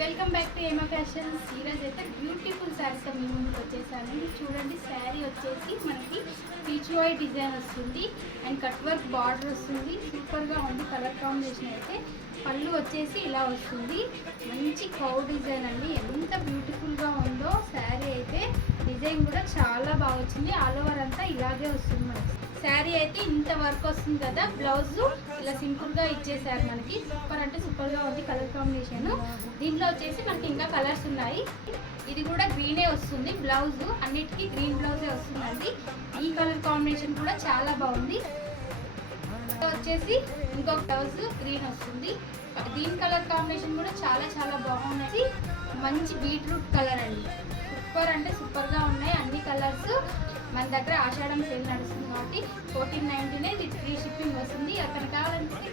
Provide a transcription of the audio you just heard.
Welcome back to ఏమా fashions. ఈరోజు అయితే బ్యూటిఫుల్ శారీతో మీ ముందుకు వచ్చేసానండి. చూడండి, శారీ వచ్చేసి మనకి పీచ్ వైట్ డిజైన్ వస్తుంది అండ్ కట్ వర్క్ బార్డర్ వస్తుంది. సూపర్గా ఉంది కలర్ కాంబినేషన్ అయితే. పళ్ళు వచ్చేసి ఇలా వస్తుంది, మంచి కౌ డిజైన్ అండి. ఎంత బ్యూటిఫుల్గా ఉందో శారీ అయితే. డిజైన్ కూడా చాలా బాగా వచ్చింది. ఆల్ ఓవర్ అంతా ఇలాగే వస్తుంది మనకి. శారీ అయితే ఇంత వర్క్ వస్తుంది కదా. బ్లౌజ్ ఇలా సింపుల్గా ఇచ్చేసారు మనకి. సూపర్ అంటే సూపర్గా ఉంది కలర్ కాంబినేషన్. దీంట్లో వచ్చేసి మనకి ఇంకా కలర్స్ ఉన్నాయి. ఇది కూడా గ్రీనే వస్తుంది బ్లౌజ్, అన్నిటికీ గ్రీన్ బ్లౌజే వస్తుందండి. ఈ కలర్ కాంబినేషన్ కూడా చాలా బాగుంది. వచ్చేసి ఇంకొక బ్లౌజ్ గ్రీన్ వస్తుంది. దీని కలర్ కాంబినేషన్ కూడా చాలా చాలా బాగున్నది. మంచి బీట్రూట్ కలర్ అండి. సూపర్ అంటే సూపర్గా ఉన్నాయి అన్ని కలర్స్. మన దగ్గర ఆషాఢం సేల్ నడుస్తుంది కాబట్టి 14.99 ఇది ఫ్రీ షిప్పింగ్ వస్తుంది. అక్కడ కావాలంటే